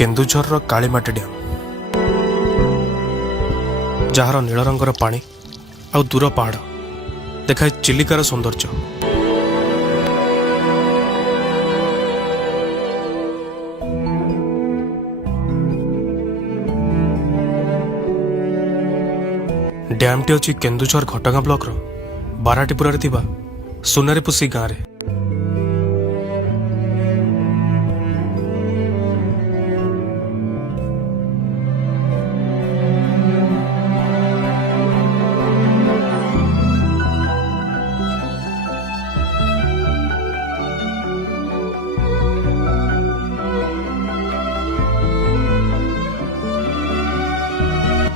Keonjhar Kalimati dam jar नील रंगर पानी आ दूर पहाड़ देखाए चिलिकार सौंदर्य। डैम टी अच्छी केन्दुझर घटगां ब्लॉक बाराटीपुर सुनारीपुसी गाँव में।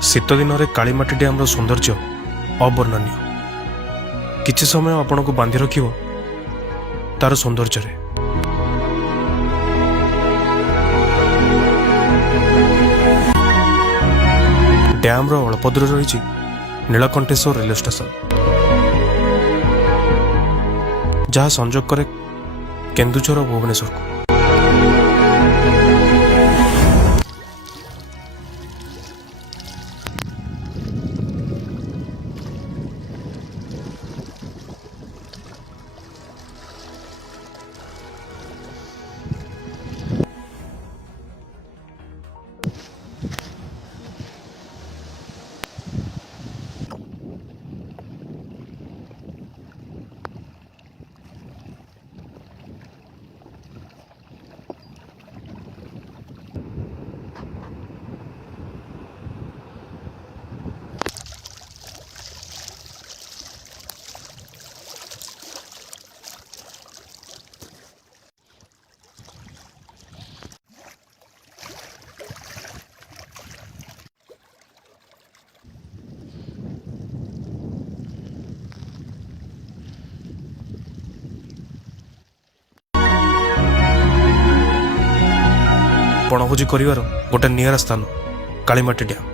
शीत दिन में कालीमाटी डैम सौंदर्य अवर्णनीय। किछि समय आपण को बांधि रखियो तार सौंदर्य रे। डैम रो अल्प दूर रही नीलकंठेश्वर रेलवे स्टेशन जहाँ संजोग करे केन्दुझर और भुवनेश्वर को। बणभोजी कर गोटे निरा स्थान कालीमाटी डैम।